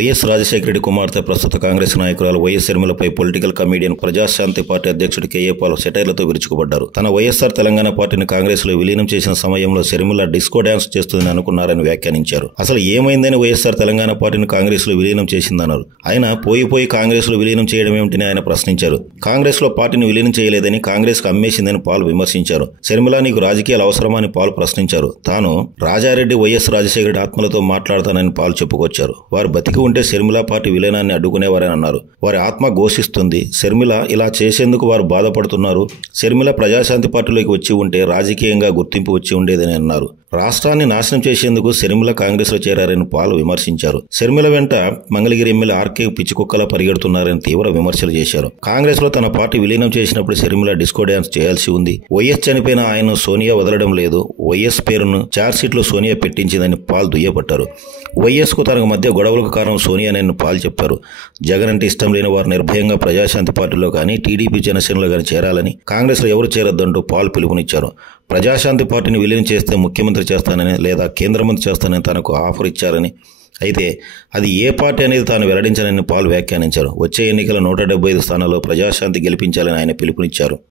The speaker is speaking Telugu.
వైఎస్ రాజశేఖర రెడ్డి కుమార్తె ప్రస్తుత కాంగ్రెస్ నాయకురాలు వైఎస్ షర్మిలపై పొలిటికల్ కమీడియన్ ప్రజాశాంతి పార్టీ అధ్యక్షుడు కేఏ పాల్ సెటైర్లతో విరుచుకుపడ్డారు. తన వైఎస్ఆర్ తెలంగాణ పార్టీని కాంగ్రెస్ లో విలీనం చేసిన సమయంలో షర్మిల డిస్కో డ్యాన్స్ చేస్తుందని అనుకున్నారని వ్యాఖ్యానించారు. అసలు ఏమైందని వైఎస్ఆర్ తెలంగాణ పార్టీని కాంగ్రెస్ లో విలీనం చేసిందన్నారు. ఆయన పోయి కాంగ్రెస్ లో విలీనం చేయడం ఏమిటని ఆయన ప్రశ్నించారు. కాంగ్రెస్ లో పార్టీని విలీనం చేయలేదని, కాంగ్రెస్ కు అమ్మేసిందని పాల్ విమర్శించారు. షర్మిల నీకు రాజకీయాలు అవసరమా అని పాల్ ప్రశ్నించారు. తాను రాజారెడ్డి వైఎస్ రాజశేఖర రెడ్డి ఆత్మలతో మాట్లాడతానని పాల్ చెప్పుకొచ్చారు. వారు బతికి ఉంటే షర్మిల పార్టీ విలీనాన్ని అడ్డుకునేవారని అన్నారు. వారి ఆత్మ ఘోషిస్తుంది. షర్మిల ఇలా చేసేందుకు వారు బాధపడుతున్నారు. షర్మిల ప్రజాశాంతి పార్టీలోకి వచ్చి ఉంటే రాజకీయంగా గుర్తింపు వచ్చి ఉండేదని అన్నారు. రాష్ట్రాన్ని నాశనం చేసేందుకు షర్మిల కాంగ్రెస్ లో చేరారని పాల్ విమర్శించారు. షర్మిల వెంట మంగళగిరి ఎమ్మెల్యే ఆర్కే పిచ్చికుక్కలా పరిగెడుతున్నారని తీవ్ర విమర్శలు చేశారు. కాంగ్రెస్ లో తన పార్టీ విలీనం చేసినప్పుడు షర్మిల డిస్కో డ్యాన్స్ చేయాల్సి ఉంది. వైఎస్ చనిపోయిన ఆయన్ను సోనియా వదలడం లేదు. వైఎస్ పేరును ఛార్జ్షీట్ లో సోనియా పెట్టించిందని పాల్ దుయ్యబట్టారు. వైఎస్ కు తనకు మధ్య గొడవలకు కారణం సోనియానని పాల్ చెప్పారు. జగన్ అంటే ఇష్టం లేని వారు నిర్భయంగా ప్రజాశాంతి పార్టీలో కానీ, టీడీపీ జనసేనలో కానీ చేరాలని, కాంగ్రెస్ లో ఎవరు చేరొద్దంటూ పాల్ పిలుపునిచ్చారు. ప్రజాశాంతి పార్టీని విలీనం చేస్తే ముఖ్యమంత్రి చేస్తానని లేదా కేంద్ర మంత్రి చేస్తానని తనకు ఆఫర్ ఇచ్చారని, అయితే అది ఏ పార్టీ అనేది తాను వెల్లడించానని పాల్ వ్యాఖ్యానించారు. వచ్చే ఎన్నికల 175 స్థానాల్లో ప్రజాశాంతి గెలిపించాలని ఆయన పిలుపునిచ్చారు.